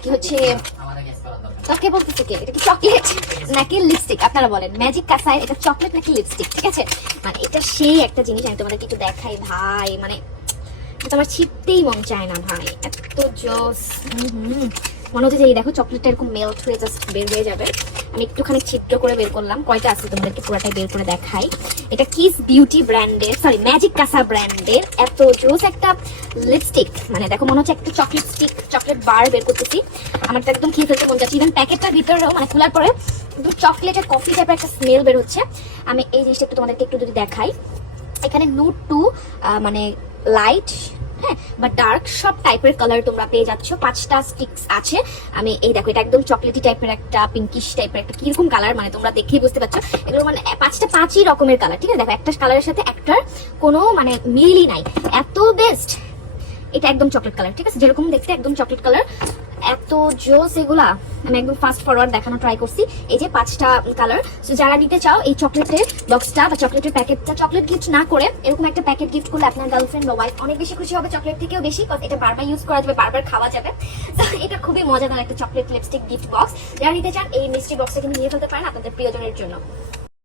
নাকি হচ্ছে তোকে বলতেছে কে, এটা কি চকলেট নাকি লিপস্টিক? আপনারা বলেন ম্যাজিক কাসায় এটা চকলেট নাকি লিপস্টিক? ঠিক আছে, মানে এটা সেই একটা জিনিস, আমি তোমাদেরকে একটু দেখাই ভাই, মানে এটা আমার ছিটতেই মন চায় না ভাই, এত জোস। মনে হচ্ছে যে এই দেখো চকলেটটা এরকম মেল্ট হয়ে জাস্ট বের হয়ে যাবে। আমি একটুখানি ছিদ্র করে বের করলাম, কয়টা আছে তোমাদেরকে পুরোটাই বের করে দেখাই। এটা কিস বিউটি ব্র্যান্ডের, সরি ম্যাজিক কাসা ব্র্যান্ডের এত জোস একটা লিপস্টিক, মানে দেখো মনে হচ্ছে একটা চকলেট স্টিক, চকলেট বার বের করতেছি। আমার তো একদম খেয়ে ফেলতে মন যাচ্ছে, ইভেন প্যাকেটটার ভিতরেও মানে খোলার পরে একদম চকলেটের কফি টাইপের একটা স্মেল বের হচ্ছে। আমি এই জিনিসটা একটু তোমাদেরকে একটু যদি দেখাই, এখানে নুড টু মানে লাইট, হ্যাঁ, বা ডার্ক সব টাইপের কালার তোমরা পেয়ে যাচ্ছ। 5টা স্টিক্স আছে। আমি এই দেখো এটা একদম চকলেটি টাইপের একটা পিঙ্কিশ টাইপের একটা কিরকম কালার, মানে তোমরা দেখেই বুঝতে পারছো এগুলো মানে 5টা 5ই রকমের কালার। ঠিক আছে, দেখো একটা কালারের সাথে একটার কোনো মানে মিলই নাই, এত বেস্ট। এটা একদম চকলেট কালার, ঠিক আছে, যেরকম দেখতে একদম চকলেট কালার, এত জোস এগুলা। আমি একদম ফাস্ট ফরওয়ার্ড দেখানো ট্রাই করছি। এই যে 5টা কালার, সো যারা নিতে চাও এই চকলেটের বক্সটা বা চকলেটের প্যাকেটটা, চকলেট গিফট না করে এরকম একটা প্যাকেট গিফট করলে আপনার গার্লফ্রেন্ড বা ওয়াইফ অনেক বেশি খুশি হবে, চকলেট থেকেও বেশি, কারণ এটা বারবার ইউজ করা যাবে, বারবার খাওয়া যাবে। তো এটা খুবই মজাদার একটা চকলেট লিপস্টিক গিফট বক্স। যারা নিতে চান এই মিস্ট্রি বক্সটা কিন্তু নিয়ে ফেলতে পারেন আপনাদের প্রিয়জনের জন্য।